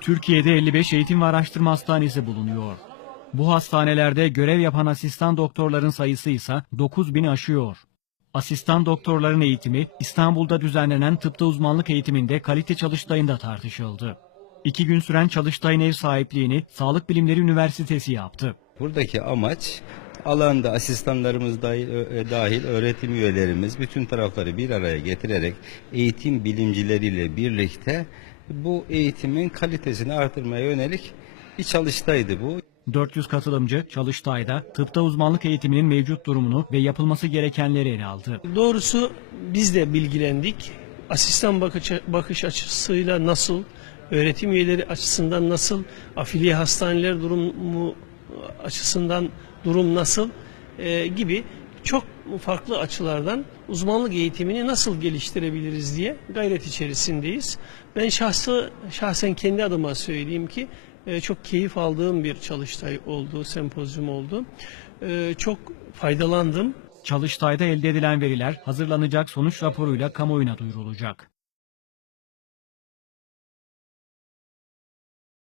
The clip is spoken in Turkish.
Türkiye'de 55 eğitim ve araştırma hastanesi bulunuyor. Bu hastanelerde görev yapan asistan doktorların sayısı ise 9000'i aşıyor. Asistan doktorların eğitimi İstanbul'da düzenlenen tıpta uzmanlık eğitiminde kalite çalıştayında tartışıldı. İki gün süren çalıştayın ev sahipliğini Sağlık Bilimleri Üniversitesi yaptı. Buradaki amaç alanda asistanlarımız dahil, ö- dahil öğretim üyelerimiz bütün tarafları bir araya getirerek eğitim bilimcileriyle birlikte bu eğitimin kalitesini artırmaya yönelik bir çalıştaydı bu. 400 katılımcı çalıştayda tıpta uzmanlık eğitiminin mevcut durumunu ve yapılması gerekenleri ele aldı. Doğrusu biz de bilgilendik. Asistan bakış, bakış açısıyla nasıl, öğretim üyeleri açısından nasıl, afiliye hastaneler durumu açısından durum nasıl e, gibi çok farklı açılardan uzmanlık eğitimini nasıl geliştirebiliriz diye gayret içerisindeyiz. Ben şahsı şahsen kendi adıma söyleyeyim ki e, çok keyif aldığım bir çalıştay oldu, sempozyum oldu. E, çok faydalandım. Çalıştayda elde edilen veriler hazırlanacak sonuç raporuyla kamuoyuna duyurulacak.